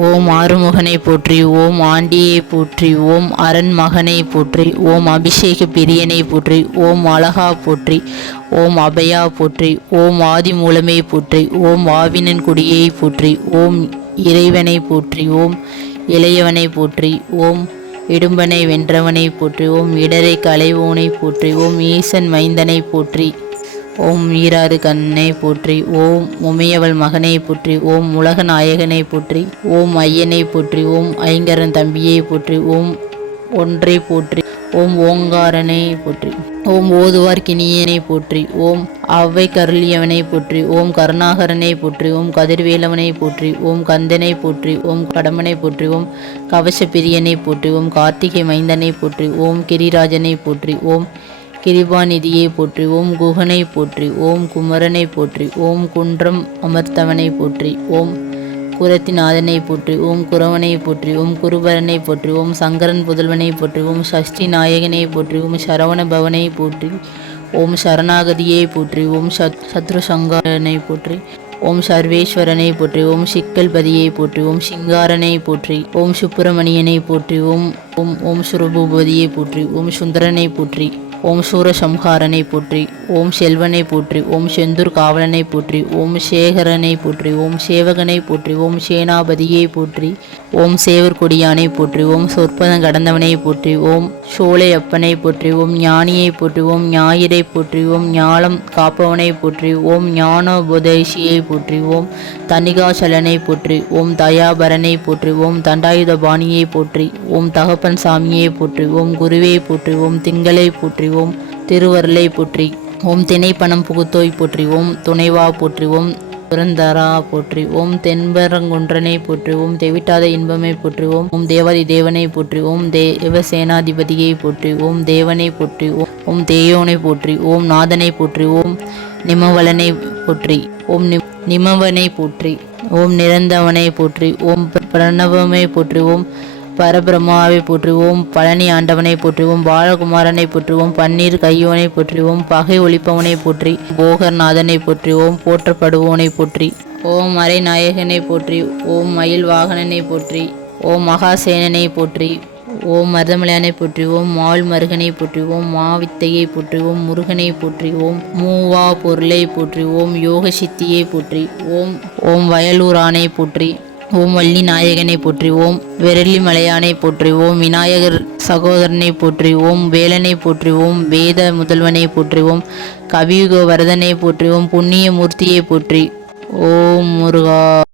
ஓம் ஆறுமுகனை போற்றி ஓம் ஆண்டியை போற்றி ஓம் அரண் மகனை போற்றி ஓம் அபிஷேக பிரியனை போற்றி ஓம் அழகா போற்றி ஓம் அபயா போற்றி ஓம் ஆதி மூலமே போற்றி ஓம் ஆவினன் குடியை போற்றி ஓம் இறைவனை போற்றி ஓம் இளையவனை போற்றி ஓம் இடும்பனை வென்றவனை போற்றி ஓம் இடரை களைவோனை போற்றி ஓம் ஈசன் மைந்தனை போற்றி ஓம் ஈராறு கண்ணை போற்றி ஓம் உமையவள் மகனை போற்றி ஓம் உலக நாயகனை போற்றி ஓம் ஐயனை போற்றி ஓம் ஐங்கரன் தம்பியை போற்றி ஓம் ஒன்றை போற்றி ஓம் ஓங்காரனை போற்றி ஓம் ஓதுவார் கிணியனை போற்றி ஓம் அவ்வை கருளியவனை போற்றி ஓம் கருணாகரனை போற்றி ஓம் கதிர்வேலவனை போற்றி ஓம் கந்தனை போற்றி ஓம் கடமனை போற்றி ஓம் கவச பிரியனை போற்றி ஓம் கார்த்திகை மைந்தனை போற்றி ஓம் கிரிராஜனை போற்றி ஓம் கிருபாநிதியை போற்றி ஓம் குகனை போற்றி ஓம் குமரனை போற்றி ஓம் குன்றம் அமர்த்தவனை போற்றி ஓம் குரத்திநாதனை போற்றி ஓம் குரவனை போற்றி ஓம் குருபரனை போற்றி ஓம் சங்கரன் புதல்வனை போற்றி ஓம் சஷ்டி நாயகனை போற்றி ஓம் சரவண பவனை போற்றி ஓம் சரணாகதியை போற்றி ஓம் சத் சத்ரு சங்காரனை போற்றி ஓம் சர்வேஸ்வரனை போற்றி ஓம் சிக்கல்பதியை போற்றி ஓம் சிங்காரனை போற்றி ஓம் சுப்பிரமணியனை போற்றி ஓம் ஓம் ஓம் சுரபூபதியை போற்றி ஓம் சுந்தரனை போற்றி ஓம் சூரசம்ஹாரனை போற்றி ஓம் செல்வனை போற்றி ஓம் செந்தூர் காவலனை போற்றி ஓம் சேகரனை போற்றி ஓம் சேவகனை போற்றி ஓம் சேனாபதியை போற்றி ஓம் சேவர் கொடியானை போற்றி ஓம் சொற்பதம் கடந்தவனை போற்றி ஓம் சோலை அப்பனை போற்றி ஓம் ஞானியை போற்றி ஓம் ஞாயிறை போற்றி ஓம் ஞாலம் காப்பவனை போற்றி ஓம் ஞானோபதேசியை போற்றி ஓம் தணிகாசலனை போற்றி ஓம் தயாபரனை போற்றி ஓம் தண்டாயுதபாணியை போற்றி ஓம் தகப்பன் சாமியை போற்றி ஓம் குருவை போற்றி ஓம் திங்களை போற்றி ஓம் திருவருளை போற்றி ஓம் திணைப்பணம் புகுத்தோய் போற்றி ஓம் துணைவா போற்றி ஓம் புரந்தரா போற்றி ஓம் தென்பரங்குன்றனை போற்றி ஓம் தெவிட்டாத இன்பமே போற்றி ஓம் ஓம் தேவாதி தேவனை போற்றி ஓம் தேவ போற்றி ஓம் தேவனை போற்றி ஓம் ஓம் தேயோனை போற்றி ஓம் நாதனை போற்றி ஓம் நிமவலனை போற்றி ஓம் நி நிமவனை போற்றி ஓம் நிரந்தவனை போற்றி ஓம் பிரணவமே போற்றி ஓம் பரபிரம்மாவை போற்றுவோம். பழனி ஆண்டவனை போற்றுவோம். பாலகுமாரனை போற்றுவோம். பன்னீர் கையோனை போற்றுவோம். பகை ஒழிப்பவனை போற்றி போகர்நாதனை போற்றுவோம். போற்றப்படுவோனை போற்றி ஓம் மறைநாயகனை போற்றி ஓம் மயில் வாகனனை போற்றி ஓம் மகாசேனனை போற்றி ஓம் மருதமலையானை போற்றுவோம். ஓம் மால் மருகனை போற்றுவோம். ஓம் மாவித்தையை போற்றுவோம். ஓம் முருகனை போற்றி ஓம் மூவா பொருளை போற்றி ஓம் யோக சித்தியை போற்றி ஓம் ஓம் வயலூரானை போற்றி ஓம் வள்ளி நாயகனை போற்றி ஓம் விரலி மலையானை போற்றி ஓம் விநாயகர் சகோதரனை போற்றி ஓம் வேலனை போற்றி ஓம் வேத முதல்வனை போற்றிவோம் கவியுக வரதனை போற்றி ஓம் புண்ணிய மூர்த்தியை போற்றி. ஓம் முருகா